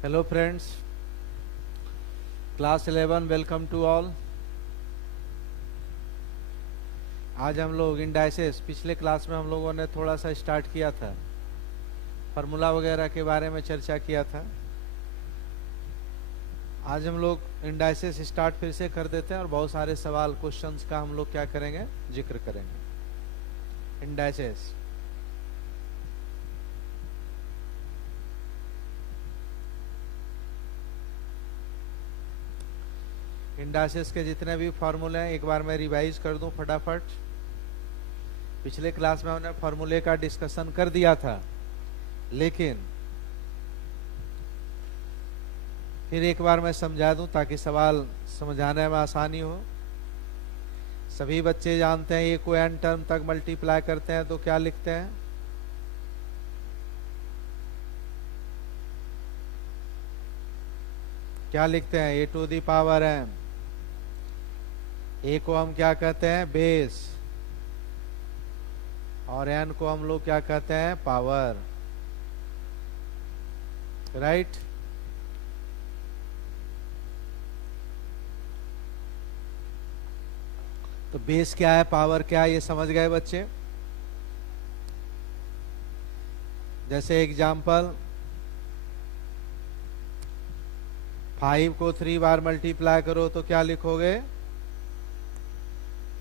Hello friends, class 11 welcome to all. आज हम लोग इंडाइसेस, पिछले क्लास में हम लोगों ने थोड़ा सा स्टार्ट किया था, फार्मूला वगैरह के बारे में चर्चा किया था। आज हम लोग इंडाइसेस स्टार्ट फिर से कर देते हैं और बहुत सारे सवाल क्वेश्चंस का हम लोग क्या करेंगे, जिक्र करेंगे। इंडाइसेस इंडाइसेस के जितने भी फार्मूले हैं एक बार मैं रिवाइज कर दूं फटाफट। पिछले क्लास में हमने फार्मूले का डिस्कशन कर दिया था, लेकिन फिर एक बार मैं समझा दूं ताकि सवाल समझाने में आसानी हो। सभी बच्चे जानते हैं ये को एन टर्म तक मल्टीप्लाई करते हैं तो क्या लिखते हैं? क्या लिखते हैं? ए टू दी पावर एम। ए को हम क्या कहते हैं? बेस। और एन को हम लोग क्या कहते हैं? पावर। राइट। तो बेस क्या है, पावर क्या है, ये समझ गए बच्चे? जैसे एग्जाम्पल, 5 को 3 बार मल्टीप्लाई करो तो क्या लिखोगे?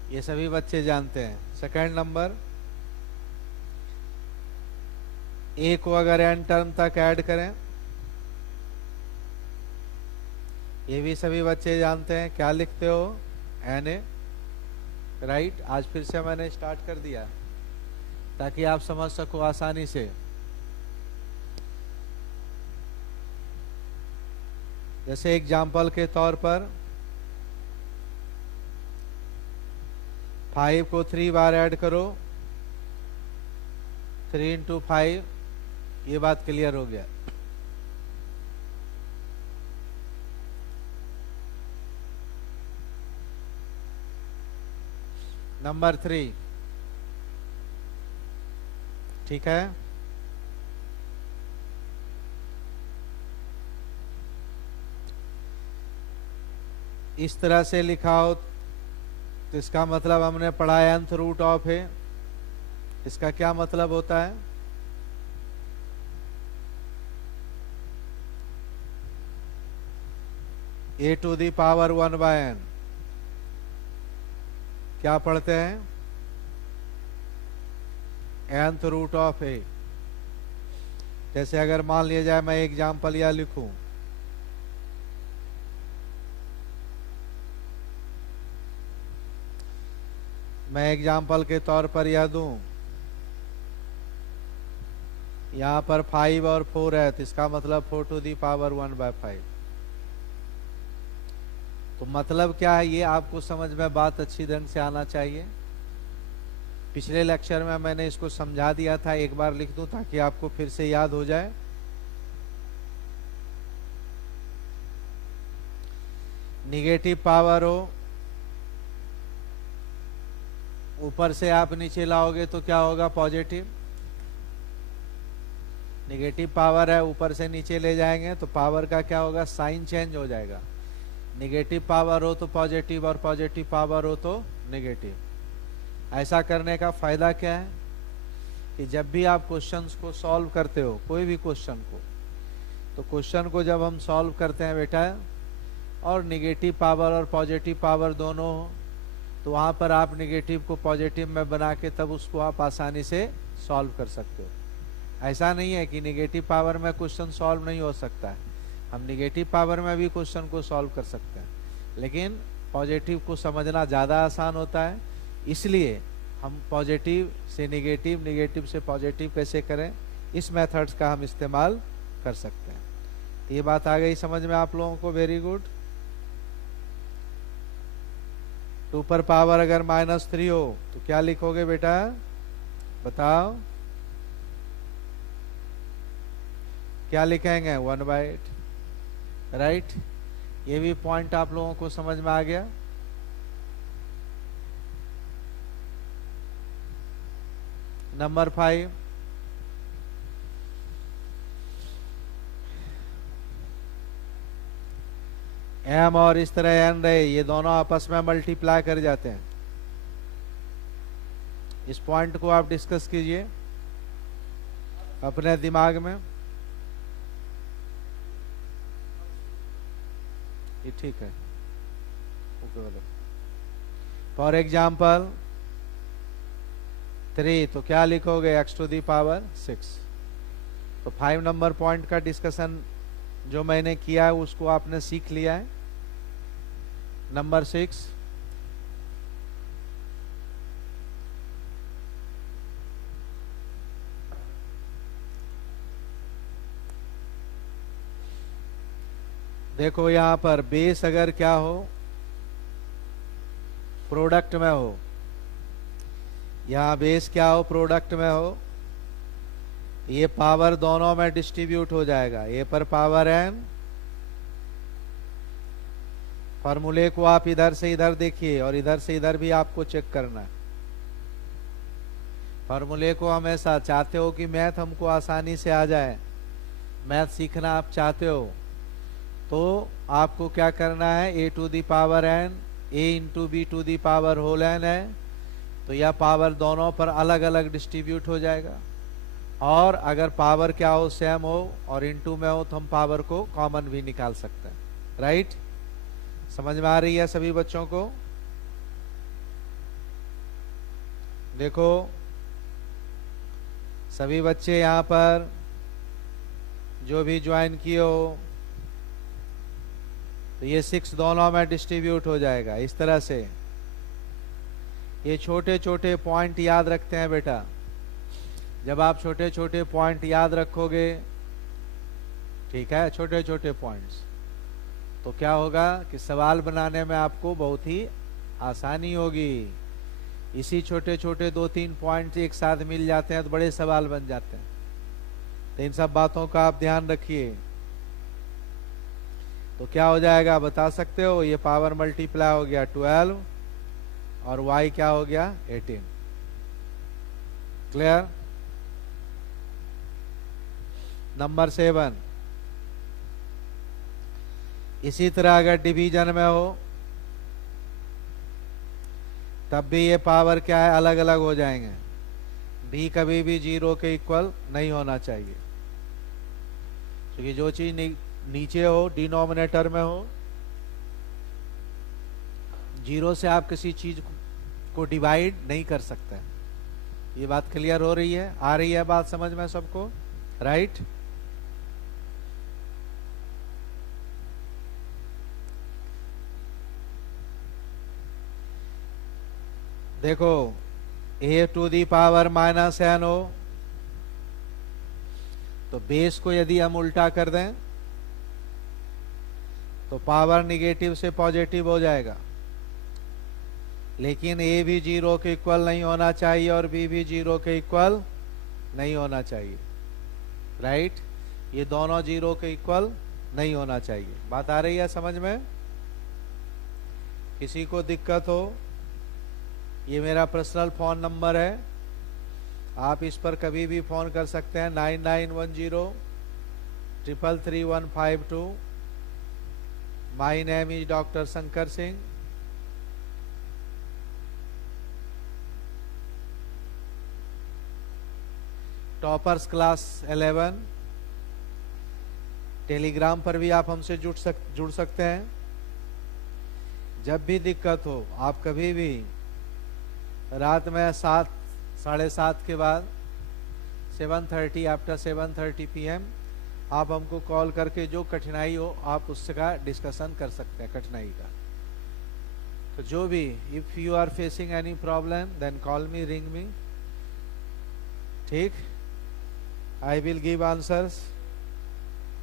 ये सभी बच्चे जानते हैं। सेकंड नंबर, ए को अगर एन टर्म तक ऐड करें, ये भी सभी बच्चे जानते हैं। क्या लिखते हो? N A. राइट। आज फिर से मैंने स्टार्ट कर दिया ताकि आप समझ सको आसानी से। जैसे एग्जाम्पल के तौर पर 5 को 3 बार ऐड करो, 3 इंटू 5, ये बात क्लियर हो गया। नंबर 3, ठीक है। इस तरह से लिखा हो तो इसका मतलब हमने पढ़ा है nth रूट ऑफ ए। इसका क्या मतलब होता है? A to the power 1 by n. क्या पढ़ते हैं? nth root of a. जैसे अगर मान लिया जाए मैं एग्जाम्पल या लिखूं, मैं एग्जाम्पल के तौर पर यह दूं, यहां पर 5 और 4 है तो इसका मतलब 4 टू दी पावर 1 बाय 5। तो मतलब क्या है, ये आपको समझ में बात अच्छी ढंग से आना चाहिए। पिछले लेक्चर में मैंने इसको समझा दिया था, एक बार लिख दूं ताकि आपको फिर से याद हो जाए। निगेटिव पावर हो, ऊपर से आप नीचे लाओगे तो क्या होगा? पॉजिटिव। निगेटिव पावर है, ऊपर से नीचे ले जाएंगे तो पावर का क्या होगा? साइन चेंज हो जाएगा। निगेटिव पावर हो तो पॉजिटिव और पॉजिटिव पावर हो तो निगेटिव। ऐसा करने का फायदा क्या है कि जब भी आप क्वेश्चंस को सॉल्व करते हो, कोई भी क्वेश्चन को, तो क्वेश्चन को जब हम सॉल्व करते हैं बेटा और निगेटिव पावर और पॉजिटिव पावर दोनों हो, तो वहां पर आप निगेटिव को पॉजिटिव में बना के तब उसको आप आसानी से सॉल्व कर सकते हो। ऐसा नहीं है कि निगेटिव पावर में क्वेश्चन सॉल्व नहीं हो सकता है, हम निगेटिव पावर में भी क्वेश्चन को सॉल्व कर सकते हैं, लेकिन पॉजिटिव को समझना ज़्यादा आसान होता है। इसलिए हम पॉजिटिव से निगेटिव, निगेटिव से पॉजिटिव कैसे करें, इस मेथड्स का हम इस्तेमाल कर सकते हैं। तो ये बात आ गई समझ में आप लोगों को? Very good. 2 पर पावर अगर -3 हो तो क्या लिखोगे बेटा? बताओ क्या लिखेंगे? 1/8। राइट। ये भी पॉइंट आप लोगों को समझ में आ गया। नंबर 5, एम और इस तरह एन रहे, ये दोनों आपस में मल्टीप्लाई कर जाते हैं। इस पॉइंट को आप डिस्कस कीजिए अपने दिमाग में। ये ठीक है, ओके बोलो। फॉर एग्जाम्पल 3, तो क्या लिखोगे, x टू दी पावर 6। तो 5 नंबर पॉइंट का डिस्कशन जो मैंने किया है उसको आपने सीख लिया है। नंबर 6, देखो यहां पर बेस अगर क्या हो, प्रोडक्ट में हो, यहां बेस क्या हो, प्रोडक्ट में हो, ये पावर दोनों में डिस्ट्रीब्यूट हो जाएगा। ए पर पावर एन, फॉर्मूले को आप इधर से इधर देखिए और इधर से इधर भी आपको चेक करना है। फॉर्मूले को हमेशा चाहते हो कि मैथ हमको आसानी से आ जाए, मैथ सीखना आप चाहते हो, तो आपको क्या करना है, a to the power n, a into b to the power whole n है, तो यह पावर दोनों पर अलग अलग डिस्ट्रीब्यूट हो जाएगा। और अगर पावर क्या हो, सेम हो और इनटू में हो, तो हम पावर को कॉमन भी निकाल सकते हैं। राइट, समझ में आ रही है सभी बच्चों को? देखो सभी बच्चे यहां पर जो भी ज्वाइन किए हो, तो ये 6 दोनों में डिस्ट्रीब्यूट हो जाएगा इस तरह से। ये छोटे छोटे पॉइंट याद रखते हैं बेटा। जब आप छोटे छोटे पॉइंट याद रखोगे, ठीक है, छोटे छोटे पॉइंट्स, तो क्या होगा कि सवाल बनाने में आपको बहुत ही आसानी होगी। इसी छोटे छोटे 2-3 पॉइंट एक साथ मिल जाते हैं तो बड़े सवाल बन जाते हैं। तो इन सब बातों का आप ध्यान रखिए। तो क्या हो जाएगा बता सकते हो, ये पावर मल्टीप्लाई हो गया 12 और y क्या हो गया 18। क्लियर? नंबर 7, इसी तरह अगर डिवीजन में हो तब भी ये पावर क्या है, अलग अलग हो जाएंगे। b कभी भी 0 के इक्वल नहीं होना चाहिए, क्योंकि जो चीज नीचे हो, डिनोमिनेटर में हो, 0 से आप किसी चीज को डिवाइड नहीं कर सकते। ये बात क्लियर हो रही है, आ रही है बात समझ में सबको? राइट। देखो a to the power minus N हो, तो बेस को यदि हम उल्टा कर दें तो पावर निगेटिव से पॉजिटिव हो जाएगा। लेकिन a भी 0 के इक्वल नहीं होना चाहिए और b भी 0 के इक्वल नहीं होना चाहिए। राइट, ये दोनों 0 के इक्वल नहीं होना चाहिए। बात आ रही है समझ में? किसी को दिक्कत हो, ये मेरा पर्सनल फोन नंबर है, आप इस पर कभी भी फोन कर सकते हैं। 9910333152। My name is doctor Shankar Singh. Toppers class 11। Telegram पर भी आप हमसे जुड़ सकते हैं। जब भी दिक्कत हो, आप कभी भी रात में 7, 7:30 के बाद 7:30 आफ्टर 7:30 PM आप हमको कॉल करके जो कठिनाई हो आप उसका डिस्कशन कर सकते हैं, कठिनाई का। तो जो भी, if you are facing any problem then call me, ring me, ठीक? I will give answers,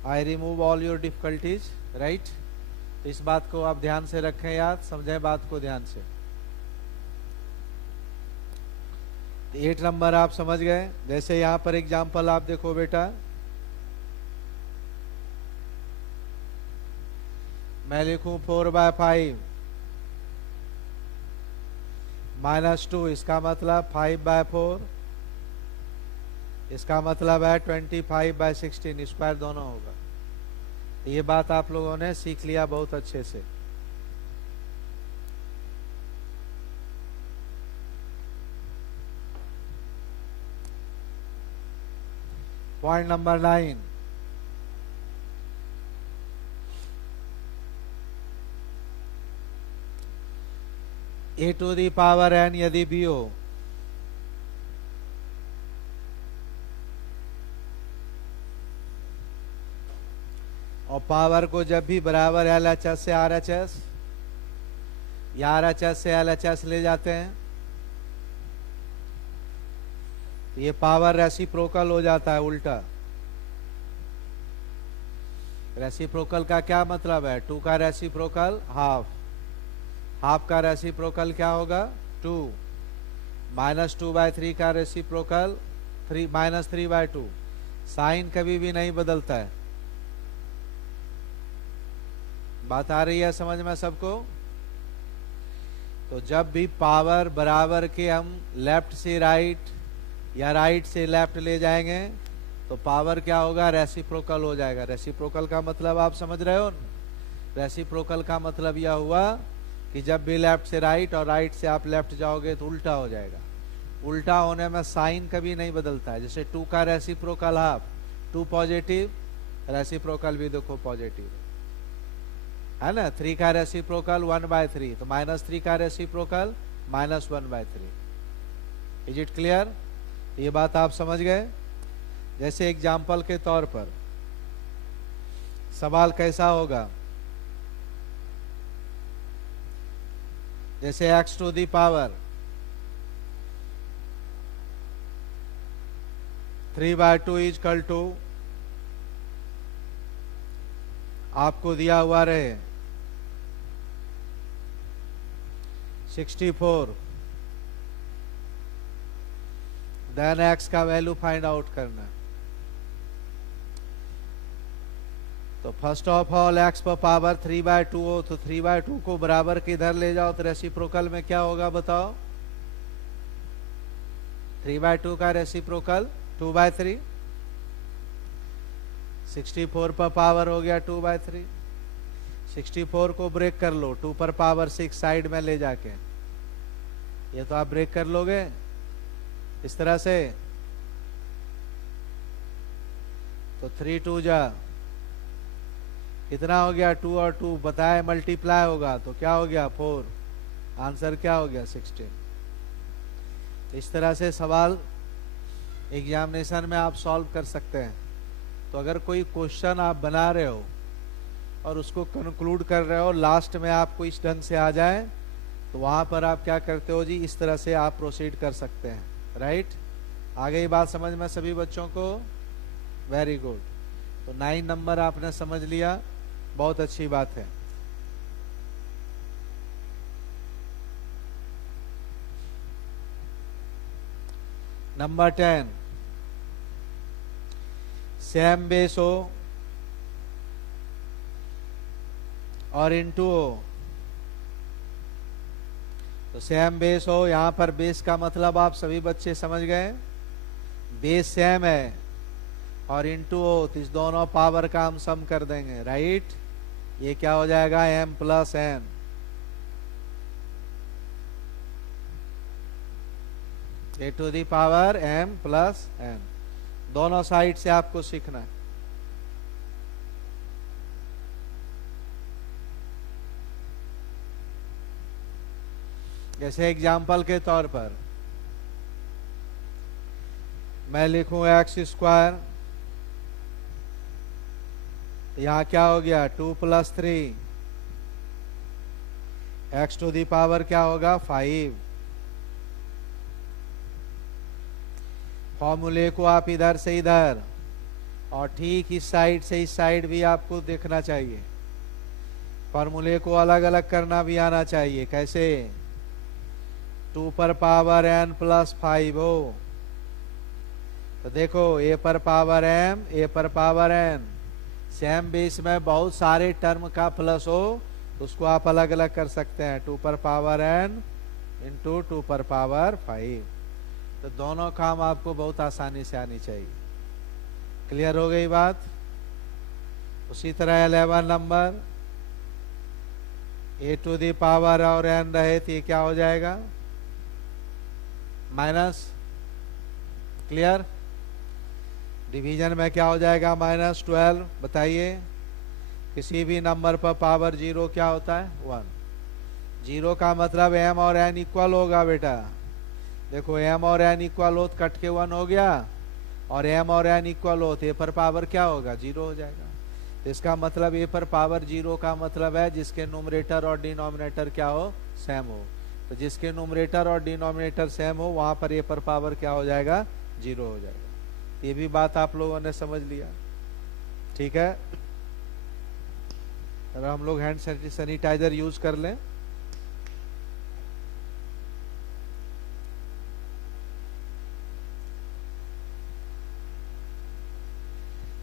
I remove all your difficulties. Right, इस बात को आप ध्यान से रखें, याद समझें बात को ध्यान से। 8 नंबर आप समझ गए। जैसे यहां पर एग्जांपल आप देखो बेटा, मैं लिखूं 4/5 -2, इसका मतलब 5/4, इसका मतलब है 25/16 स्क्वायर दोनों होगा। ये बात आप लोगों ने सीख लिया बहुत अच्छे से। Point number 9, A to the power N यदि भी हो और पावर को जब भी बराबर LHS से RHS या RHS से LHS ले जाते हैं तो ये पावर रेसिप्रोकल हो जाता है, उल्टा। रेसिप्रोकल का क्या मतलब है? 2 का रेसिप्रोकल हाफ, हाफ का रेसिप्रोकल क्या होगा? 2, -2/3 का रेसिप्रोकल -3/2। साइन कभी भी नहीं बदलता है। बात आ रही है समझ में सबको? तो जब भी पावर बराबर के हम लेफ्ट से राइट या राइट से लेफ्ट ले जाएंगे तो पावर क्या होगा? रेसिप्रोकल हो जाएगा। रेसिप्रोकल का मतलब आप समझ रहे हो? रेसिप्रोकल का मतलब यह हुआ कि जब भी लेफ्ट से राइट और राइट से आप लेफ्ट जाओगे तो उल्टा हो जाएगा। उल्टा होने में साइन कभी नहीं बदलता है। जैसे 2 का रेसिप्रोकल हाफ, 2 पॉजिटिव, रेसिप्रोकल भी देखो पॉजिटिव है ना। 3 का रेसिप्रोकल 1/3, तो -3 का रेसिप्रोकल -1/3। Is it clear? ये बात आप समझ गए? जैसे एग्जाम्पल के तौर पर सवाल कैसा होगा? जैसे x to the power 3/2 is equal to, आपको दिया हुआ रहे 64, देन x का वैल्यू फाइंड आउट करना। तो फर्स्ट ऑफ ऑल x पर पावर 3/2 हो तो 3/2 को बराबर किधर ले जाओ तो रेसिप्रोकल में क्या होगा बताओ? 3/2 का रेसिप्रोकल 2/3। 64 पर पावर हो गया 2/3। 64 को ब्रेक कर लो 2 पर पावर 6 साइड में ले जाके, ये तो आप ब्रेक कर लोगे इस तरह से। तो 3 2 जा कितना हो गया? 2 और 2 बताए मल्टीप्लाई होगा तो क्या हो गया? 4। आंसर क्या हो गया? 16। इस तरह से सवाल एग्जामिनेशन में आप सॉल्व कर सकते हैं। तो अगर कोई क्वेश्चन आप बना रहे हो और उसको कंक्लूड कर रहे हो, लास्ट में आपको इस ढंग से आ जाए तो वहां पर आप क्या करते हो जी? इस तरह से आप प्रोसीड कर सकते हैं। राइट? आगे ये बात समझ में सभी बच्चों को? Very good. तो 9 नंबर आपने समझ लिया, बहुत अच्छी बात है। नंबर 10, सेम बेस हो और इनटू हो। तो सेम बेस हो, यहां पर बेस का मतलब आप सभी बच्चे समझ गए, बेस सेम है और इनटू हो तो इस दोनों पावर का हम सम कर देंगे। राइट? ये क्या हो जाएगा? m + n। A to the power m + n। दोनों साइड से आपको सीखना है। जैसे एग्जाम्पल के तौर पर मैं लिखूं x², यहां क्या हो गया? 2 + 3, x टू दी पावर क्या होगा? 5। फॉर्मूले को आप इधर से इधर और ठीक इस साइड से इस साइड भी आपको देखना चाहिए। फॉर्मूले को अलग अलग करना भी आना चाहिए। कैसे? 2 पर पावर n + 5 हो तो देखो a पर पावर m, a पर पावर n, सेम बेस में बहुत सारे टर्म का प्लस हो तो उसको आप अलग अलग कर सकते हैं। 2 पर पावर n इंटू 2 पर पावर 5। तो दोनों काम आपको बहुत आसानी से आनी चाहिए। क्लियर हो गई बात? तो उसी तरह 11 number a to the power और n रहे तो ये क्या हो जाएगा, माइनस। क्लियर। डिवीजन में क्या हो जाएगा, -12। बताइए किसी भी नंबर पर पावर 0 क्या होता है, 1। 0 का मतलब m और n इक्वल होगा बेटा। देखो m और n इक्वल हो तो कट के 1 हो गया, और m और n इक्वल हो तो a पर पावर क्या होगा, 0 हो जाएगा। तो इसका मतलब a पर पावर 0 का मतलब है जिसके न्यूमरेटर और डिनोमिनेटर क्या हो, सेम हो। तो जिसके न्यूमरेटर और डिनोमिनेटर सेम हो वहां पर a पर पावर क्या हो जाएगा, 0 हो जाएगा। ये भी बात आप लोगों ने समझ लिया, ठीक है। और हम लोग हैंड सैनिटाइजर यूज कर लें।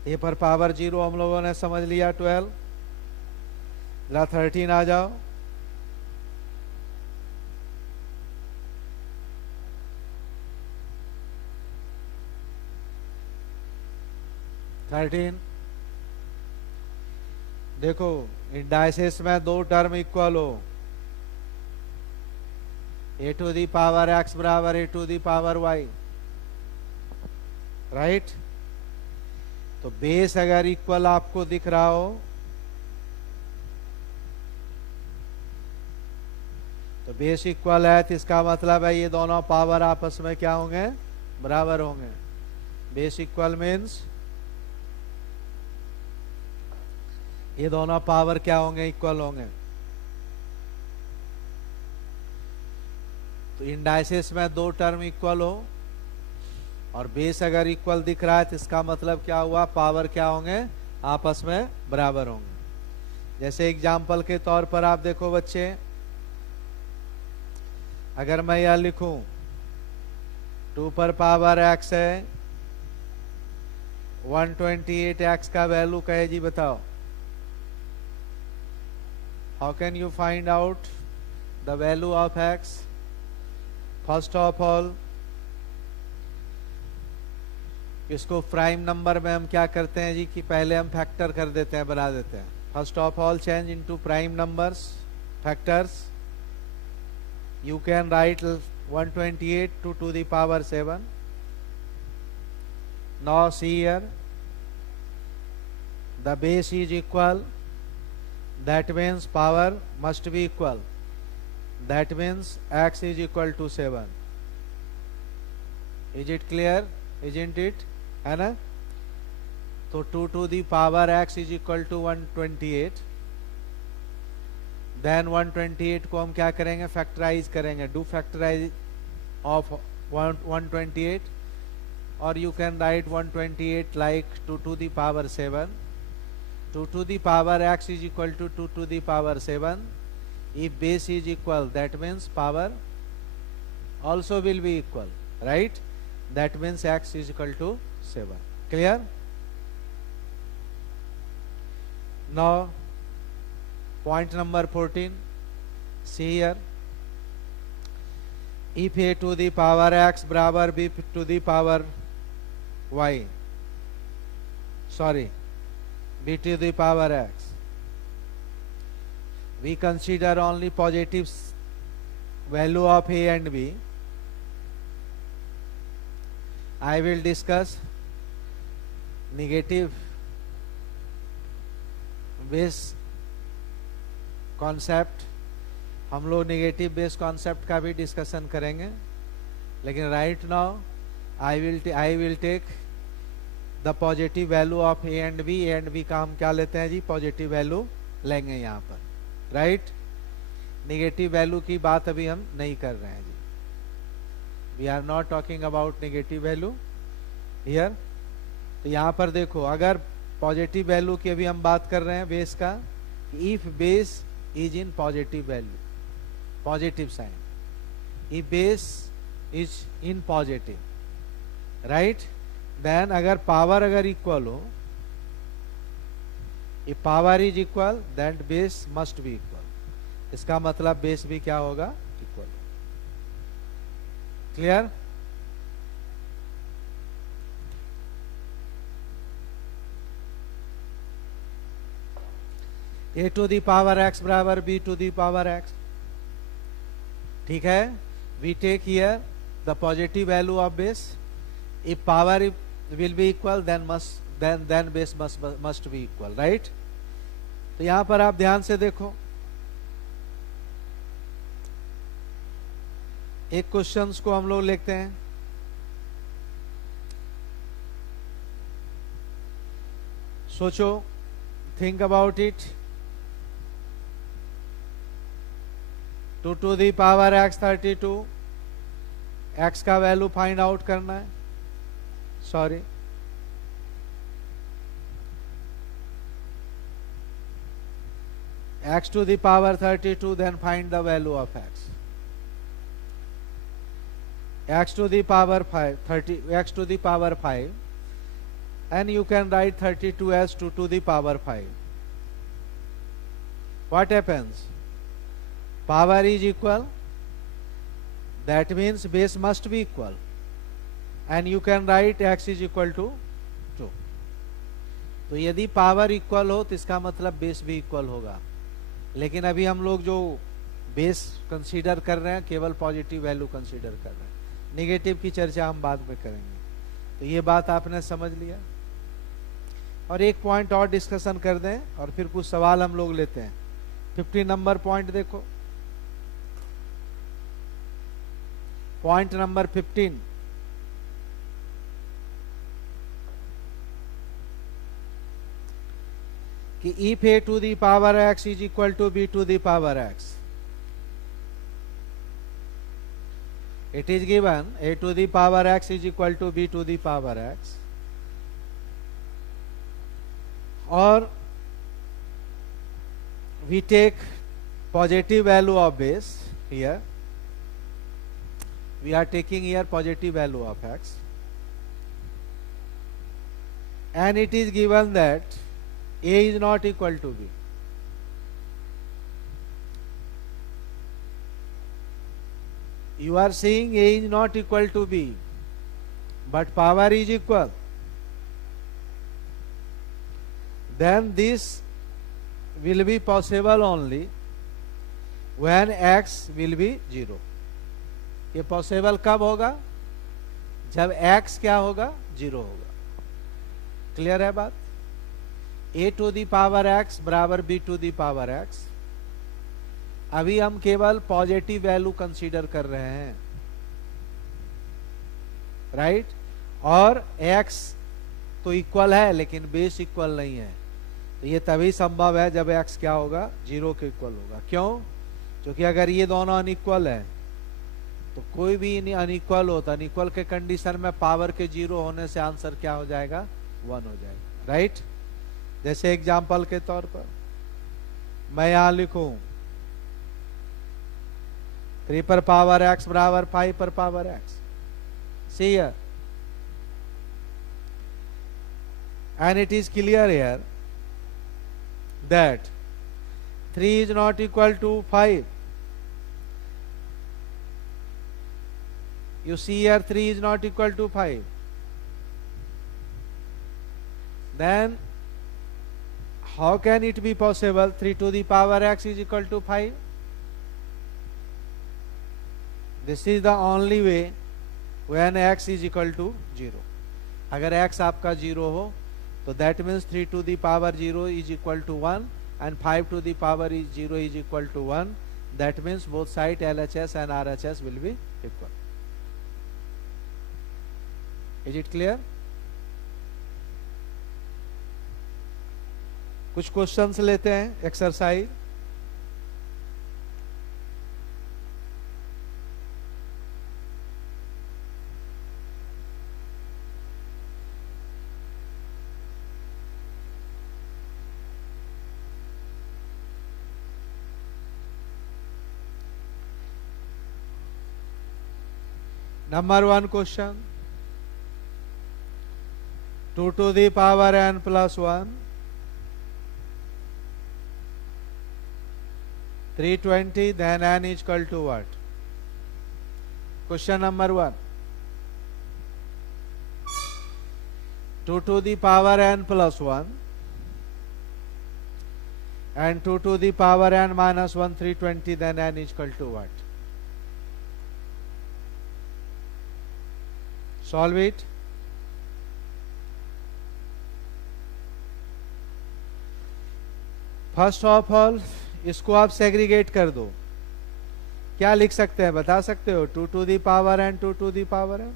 ए पर पावर 0 हम लोगों ने समझ लिया 12। जरा 13 आ जाओ। देखो इंडाइसिस में दो टर्म इक्वल हो, a to the power x बराबर a to the power y, right. तो बेस अगर इक्वल आपको दिख रहा हो तो बेस इक्वल है तो इसका मतलब है ये दोनों पावर आपस में क्या होंगे, बराबर होंगे। बेस इक्वल मीन्स ये दोनों पावर क्या होंगे, इक्वल होंगे। तो इंडाइसिस में दो टर्म इक्वल हो और बेस अगर इक्वल दिख रहा है तो इसका मतलब क्या हुआ, पावर क्या होंगे, आपस में बराबर होंगे। जैसे एग्जाम्पल के तौर पर आप देखो बच्चे, अगर मैं यह लिखूं 2 पर पावर x है, 128x का वैल्यू कहे जी, बताओ how can you find out the value of x। First of all इसको प्राइम नंबर में हम क्या करते हैं जी कि पहले हम फैक्टर कर देते हैं, बना देते हैं। First of all change into prime numbers, factors. You can write 128 to the power 7. Now see here, the base is equal, that means power must be equal, that means x is equal to 7. Is it clear, isn't it, है ना। तो 2 to the power x is equal to 128, then 128 को हम क्या करेंगे, factorise करेंगे। Do factorise of 128, और you can write 128 like 2 to the power 7. 2 to the power x is equal to 2 to the power 7. If base is equal, that means power also will be equal, right? That means x is equal to 7. Clear? Now point number 14, see here, if a to the power x बराबर b to the power y, sorry, b to the power x, we consider only positive value of a and b. I will discuss negative base concept. हम लोग negative base concept का भी discussion करेंगे, लेकिन right now I will take the positive value of A and B. A and B का हम क्या लेते हैं जी, पॉजिटिव वैल्यू लेंगे यहाँ पर, राइट। नेगेटिव वैल्यू की बात अभी हम नहीं कर रहे हैं जी, we are not talking about negative value here. तो यहाँ पर देखो, अगर पॉजिटिव वैल्यू की अभी हम बात कर रहे हैं बेस का, if base is in positive value, positive sign, if base is in positive, right, then अगर पावर अगर इक्वल हो, if power is equal then base must be equal. इसका मतलब बेस भी क्या होगा, equal. Clear? A to the power x बराबर b to the power x. ठीक है, we take here the positive value of base. If power will be equal then base must be equal, right. तो यहां पर आप ध्यान से देखो, एक क्वेश्चंस को हम लोग लिखते हैं। सोचो, think about it. 2 to the power X 32, X का वैल्यू फाइंड आउट करना है। Sorry, x to the power 32, then find the value of x to the power 5, 30, x to the power 5, and you can write 32 as 2 to the power 5. What happens? Power is equal, that means base must be equal, and you can write x is equal to 2. तो यदि power equal हो तो इसका मतलब base भी equal होगा, लेकिन अभी हम लोग जो बेस कंसीडर कर रहे हैं केवल पॉजिटिव वैल्यू कंसीडर कर रहे हैं, नेगेटिव की चर्चा हम बाद में करेंगे। तो ये बात आपने समझ लिया। और एक पॉइंट और डिस्कशन कर दें और फिर कुछ सवाल हम लोग लेते हैं। 50 नंबर पॉइंट देखो, पॉइंट नंबर 15। कि if a to the power x is equal to b to the power x, it is given a to the power x is equal to b to the power x, or we take positive value of base here, we are taking here positive value of x, and it is given that a is not equal to b. You are saying a is not equal to b, but power is equal. Then this will be possible only when x will be 0. ये possible कब होगा? जब x क्या होगा? 0 होगा। Clear है बात? a to the power x बराबर b to the power x। अभी हम केवल पॉजिटिव वैल्यू कंसीडर कर रहे हैं, राइट। और x तो इक्वल है लेकिन बेस इक्वल नहीं है, तो ये तभी संभव है जब x क्या होगा? 0 के इक्वल होगा। क्यों? क्योंकि अगर ये दोनों अनइक्वल है तो कोई भी अनइक्वल हो तो अनइक्वल के कंडीशन में पावर के 0 होने से आंसर क्या हो जाएगा? 1 हो जाएगा, राइट। जैसे एग्जाम्पल के तौर पर मैं यहां लिखूं 3 पर पावर x बराबर 5 पर power x। See here, and it is clear here that 3 is not equal to 5. You see here 3 is not equal to 5. Then how can it be possible 3 to the power x is equal to 5? This is the only way when x is equal to 0. अगर x आपका 0 हो तो that means 3 to the power 0 is equal to 1 and 5 to the power 0 is equal to 1. That means both side LHS and RHS will be equal. Is it clear? कुछ questions लेते हैं, exercise. Number 1 question, 2 to the power n plus 1, 320, then n is equal to what? Question number 1. 2 to the power n plus 1 and 2 to the power n minus 1 320, then n is equal to what? Solve it. First of all इसको आप segregate कर दो। क्या लिख सकते हैं, बता सकते हो? 2 to the power n 2 to the power n,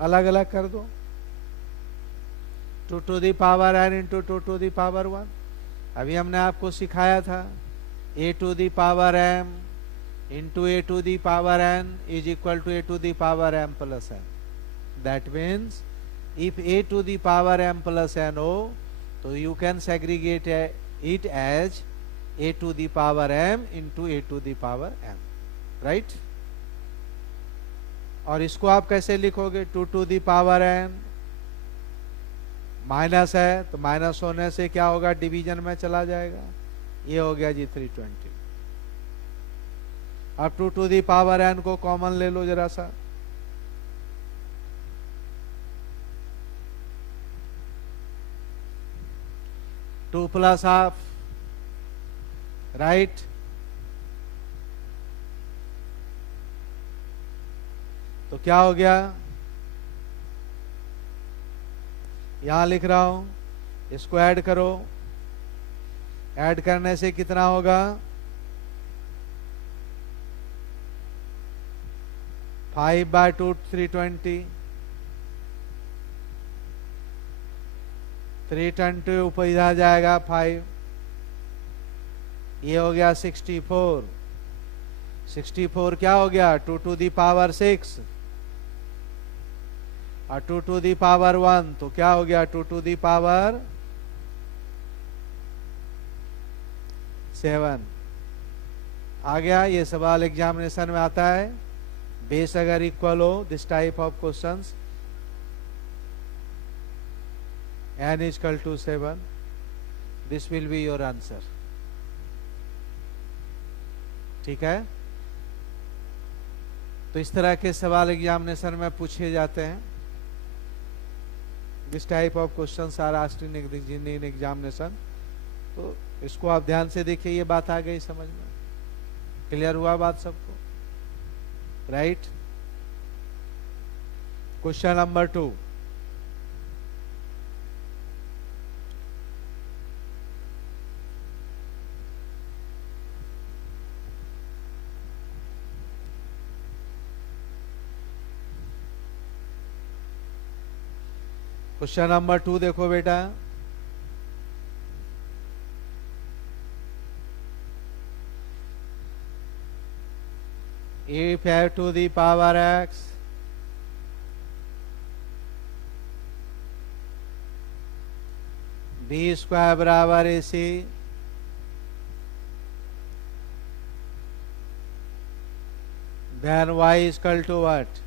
अलग अलग कर दो। 2 to the power n into 2 to the power 1, अभी हमने आपको सिखाया था a to the power m into a to the power n is equal to a to the power m plus n. That means if a to the power m plus n हो तो you can segregate it as a to the power m into a to the power m, right? और इसको आप कैसे लिखोगे? 2 to the power n minus है तो minus होने से क्या होगा, डिवीजन में चला जाएगा, ये हो गया जी 320। अब 2 to the power n को कॉमन ले लो जरा सा, टू प्लस हाफ, राइट? तो क्या हो गया, यहां लिख रहा हूं, इसको ऐड करो, ऐड करने से कितना होगा, 5/2 320, 320 ऊपर इधर जाएगा 5, ये हो गया 64। 64 क्या हो गया, 2 to the power 6 और 2 to the power 1, तो क्या हो गया 2 to the power 7 आ गया। ये सवाल एग्जामिनेशन में आता है, बेस अगर इक्वल हो, this type of questions, n is equal to 7, this will be your answer। ठीक है, तो इस तरह के सवाल एग्जामिनेशन में पूछे जाते हैं। This type of questions are asked in examination. तो इसको आप ध्यान से देखिए, ये बात आ गई समझ में, क्लियर हुआ बात सबको, right? Question number 2, question number 2 देखो बेटा, if f to the power x b square बराबर ac, then y is equal to what?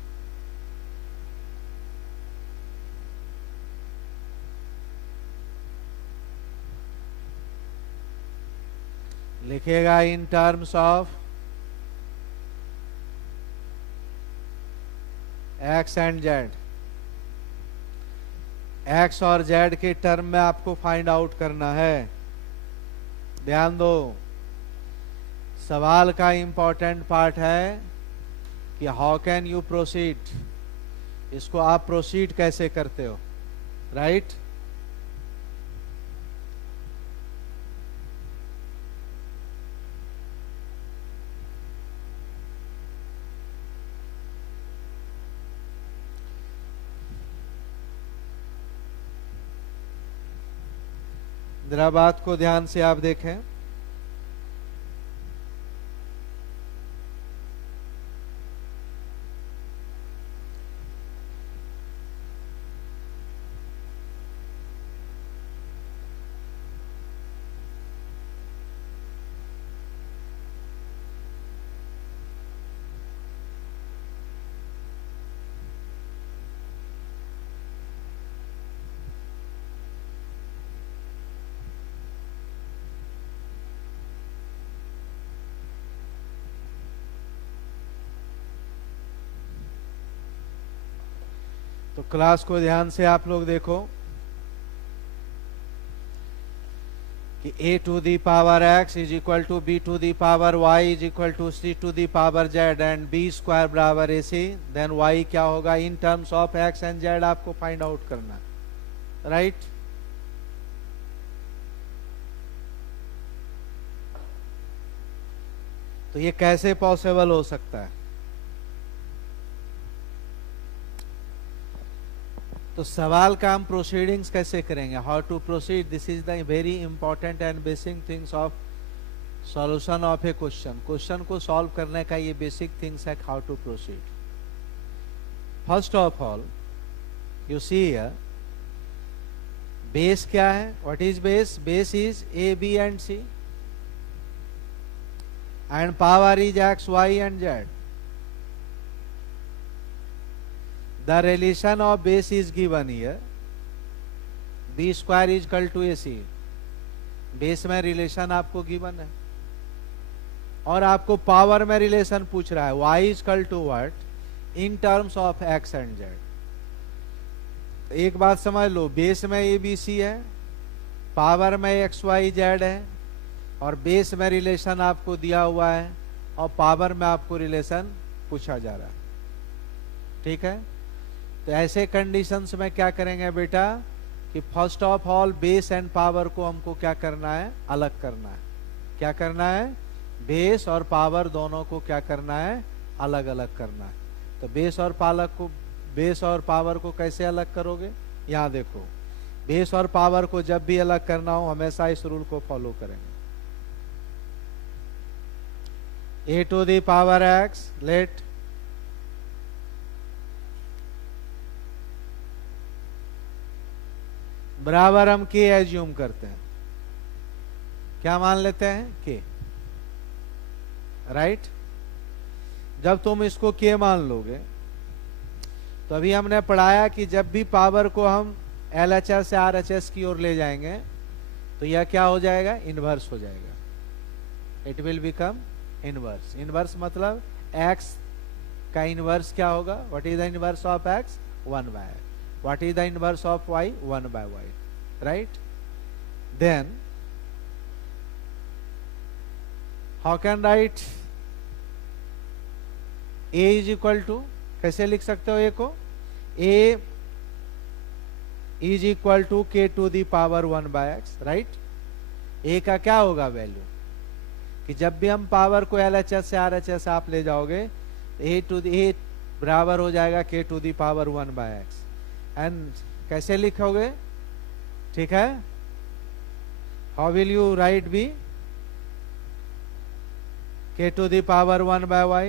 लिखेगा इन terms of x and Z. X और जेड के टर्म में आपको फाइंड आउट करना है। ध्यान दो, सवाल का इंपॉर्टेंट पार्ट है कि हाउ कैन यू प्रोसीड, इसको आप प्रोसीड कैसे करते हो, राइट? जरा बात को ध्यान से आप देखें। तो क्लास को ध्यान से आप लोग देखो। कि a to the power x is equal to b to the power y is equal to c to the power z and b square बराबर ac, देन y क्या होगा in terms of x and z आपको find out करना है, right. तो ये कैसे possible हो सकता है? तो सवाल का हम प्रोसीडिंग्स कैसे करेंगे, how to proceed, this is the very important and basic things of solution of a question. Question को सॉल्व करने का ये बेसिक थिंग्स है, how to proceed. First of all you see here, base क्या है, what is base? Base is a b and c and power is x, y and z. The relation of base is given here, b square is equal to ac। Base में relation आपको given है और आपको power में relation पूछ रहा है, y is equal to what in terms of x and z। एक बात समझ लो, बेस में a b c है, पावर में x y z है और बेस में रिलेशन आपको दिया हुआ है और पावर में आपको रिलेशन पूछा जा रहा है, ठीक है। तो ऐसे कंडीशंस में क्या करेंगे बेटा कि first of all base and power को हमको क्या करना है, अलग करना है। क्या करना है? बेस और पावर दोनों को क्या करना है, अलग अलग करना है। तो बेस और पावर को कैसे अलग करोगे? यहाँ देखो, बेस और पावर को जब भी अलग करना हो हमेशा इस रूल को फॉलो करेंगे। a to the power x, let बराबर हम k एज्यूम करते हैं। क्या मान लेते हैं? k, right. जब तुम इसको k मान लोगे तो अभी हमने पढ़ाया कि जब भी पावर को हम LHS से RHS की ओर ले जाएंगे तो यह क्या हो जाएगा, इनवर्स हो जाएगा। It will become inverse. Inverse मतलब x का इनवर्स क्या होगा, what is the inverse of x, 1 by x। What is the inverse of y, 1 by y, right. Then how can write a is equal to, कैसे लिख सकते हो a को, a is equal to k to the power 1 by x, right. a का क्या होगा value कि जब भी हम पावर को LHS से RHS आप ले जाओगे a बराबर हो जाएगा k to the power 1 by x। And कैसे लिखोगे, ठीक है, how will you write b, k to the power 1 by y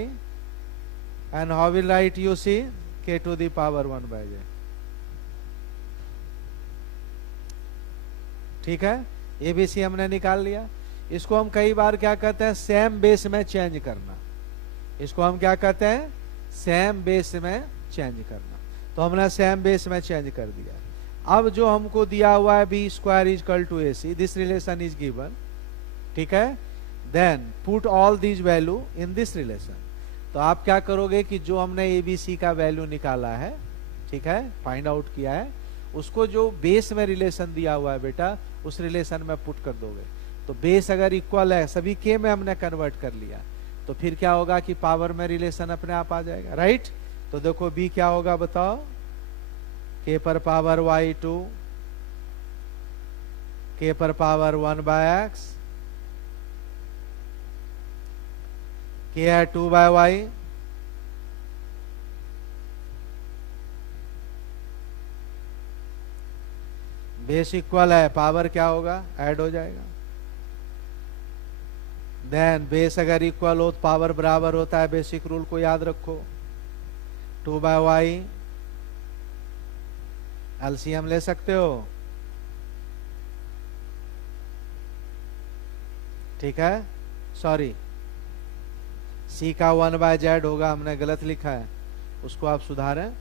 and how will write you c, k to the power 1 by z, ठीक है। ABC हमने निकाल लिया। इसको हम कई बार क्या कहते हैं, सेम बेस में चेंज करना। इसको हम क्या कहते हैं, सेम बेस में चेंज करना। तो हमने सेम बेस में चेंज कर दिया। अब जो हमको दिया हुआ है b square is equal to ac, this relation is given, ठीक है। Then put all this value in this relation. तो आप क्या करोगे कि जो हमने ABC का वैल्यू निकाला है, ठीक है, फाइंड आउट किया है, उसको जो बेस में रिलेशन दिया हुआ है बेटा उस रिलेशन में पुट कर दोगे। तो बेस अगर इक्वल है, सभी के में हमने कन्वर्ट कर लिया, तो फिर क्या होगा कि पावर में रिलेशन अपने आप आ जाएगा, राइट। तो देखो b क्या होगा बताओ, k पर पावर y2, k पर पावर 1 by x, k है 2 by y, बेस इक्वल है, पावर क्या होगा, ऐड हो जाएगा। देन बेस अगर इक्वल हो तो पावर बराबर होता है, बेसिक रूल को याद रखो, 2 by y, एलसीएम ले सकते हो, ठीक है। सॉरी, c का 1 by z होगा, हमने गलत लिखा है, उसको आप सुधारें।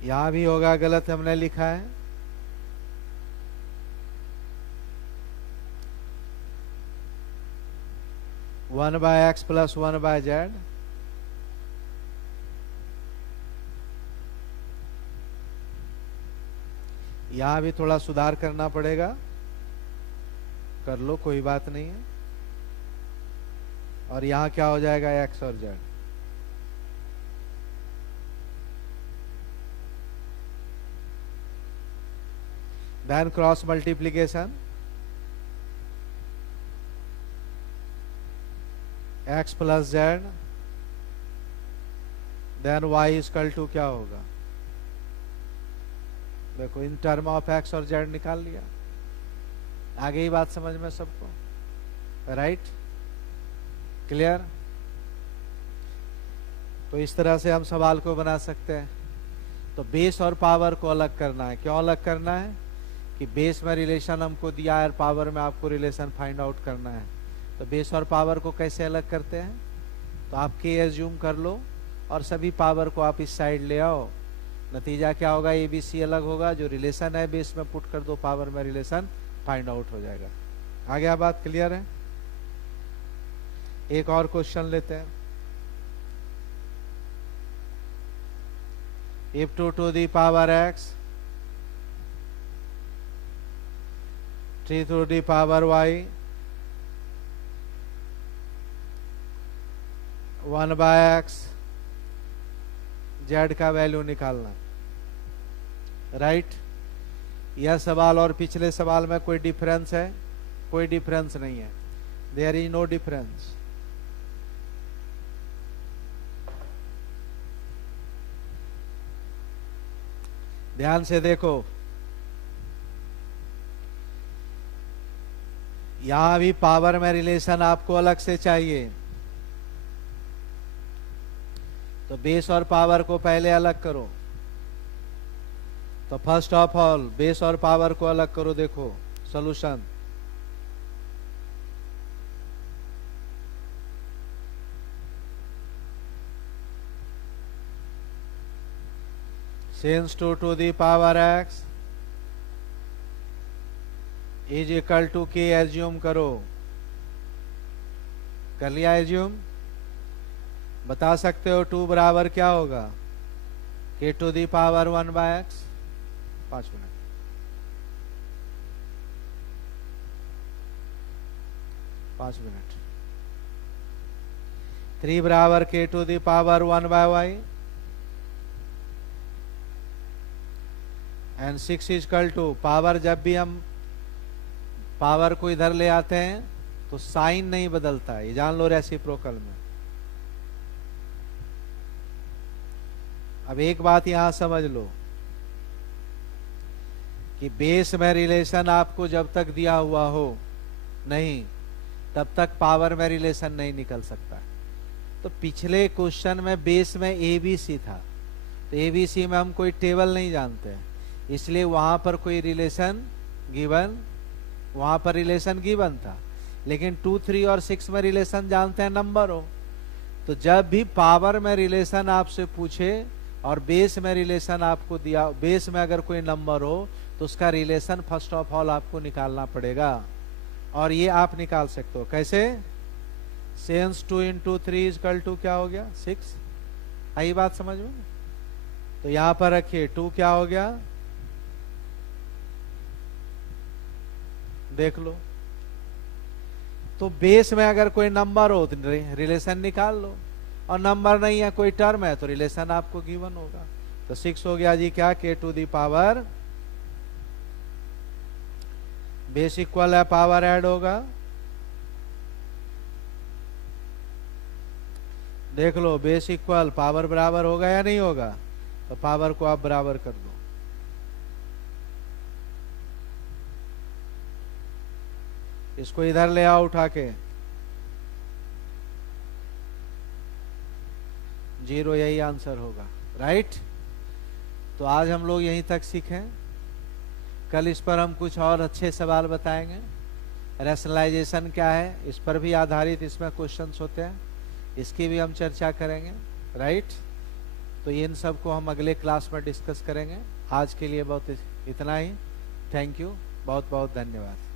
यहां भी होगा, गलत हमने लिखा है। One by x plus 1 by z, यहां भी थोड़ा सुधार करना पड़ेगा, कर लो, कोई बात नहीं है। और यहां क्या हो जाएगा, एक्स और z. Then cross multiplication, x plus z, then y equal to क्या होगा, देखो इन टर्म ऑफ एक्स और जेड निकाल लिया। आगे ही बात समझ में सबको, राइट, क्लियर। तो इस तरह से हम सवाल को बना सकते हैं। तो बेस और पावर को अलग करना है। क्यों अलग करना है कि बेस में रिलेशन हमको दिया है, पावर में आपको रिलेशन फाइंड आउट करना है। तो बेस और पावर को कैसे अलग करते हैं, तो आप के एज्यूम कर लो और सभी पावर को आप इस साइड ले आओ। नतीजा क्या होगा, ए बी सी अलग होगा, जो रिलेशन है बेस में पुट कर दो, पावर में रिलेशन फाइंड आउट हो जाएगा। आगे आप बात क्लियर है। एक और क्वेश्चन लेते हैं। If 2 to the power x 3 to the power y 1 by x, z का वैल्यू निकालना, राइट। यह सवाल और पिछले सवाल में कोई डिफरेंस है, कोई डिफरेंस नहीं है, देयर इज नो डिफरेंस। ध्यान से देखो, यहां भी पावर में रिलेशन आपको अलग से चाहिए, तो बेस और पावर को पहले अलग करो। तो फर्स्ट ऑफ ऑल बेस और पावर को अलग करो। देखो solution, since 2 to the power x is equal to k assume करो। कर लिया एज्यूम, बता सकते हो 2 बराबर क्या होगा, k to the power 1 by x। 5 minute, पांच मिनट। 3 बराबर k to the power 1 by y and 6 equal to power. जब भी हम पावर को इधर ले आते हैं तो साइन नहीं बदलता है, ये जान लो रेसिप्रोकल में। अब एक बात यहां समझ लो कि बेस में रिलेशन आपको जब तक दिया हुआ हो नहीं, तब तक पावर में रिलेशन नहीं निकल सकता। तो पिछले क्वेश्चन में बेस में एबीसी था, तो एबीसी में हम कोई टेबल नहीं जानते हैं, इसलिए वहां पर कोई रिलेशन गिवन, वहां पर रिलेशन गिवन था। लेकिन 2, 3 और 6 में रिलेशन जानते हैं, नंबर हो। तो जब भी पावर में रिलेशन आपसे पूछे और बेस में रिलेशन आपको दिया, बेस में अगर कोई नंबर हो तो उसका रिलेशन फर्स्ट ऑफ ऑल आपको निकालना पड़ेगा। और ये आप निकाल सकते हो कैसे, सेंस 2 into 3 इक्वल टू क्या हो गया, 6। आई बात समझ में। तो यहां पर रखिए 2 क्या हो गया, देख लो। तो बेस में अगर कोई नंबर हो तो रिलेशन निकाल लो, और नंबर नहीं है, कोई टर्म है, तो रिलेशन आपको गिवन होगा। तो 6 हो गया जी क्या, k to the power, base equal है पावर ऐड होगा, देख लो बेस इक्वल पावर बराबर होगा या नहीं होगा, तो पावर को आप बराबर कर दो। इसको इधर ले आओ उठा के, 0 यही आंसर होगा, राइट। तो आज हम लोग यहीं तक सीखें, कल इस पर हम कुछ और अच्छे सवाल बताएंगे। रैशनलाइजेशन क्या है, इस पर भी आधारित इसमें क्वेश्चंस होते हैं, इसकी भी हम चर्चा करेंगे, राइट। तो इन सब को हम अगले क्लास में डिस्कस करेंगे। आज के लिए बहुत इतना ही। थैंक यू, बहुत बहुत धन्यवाद।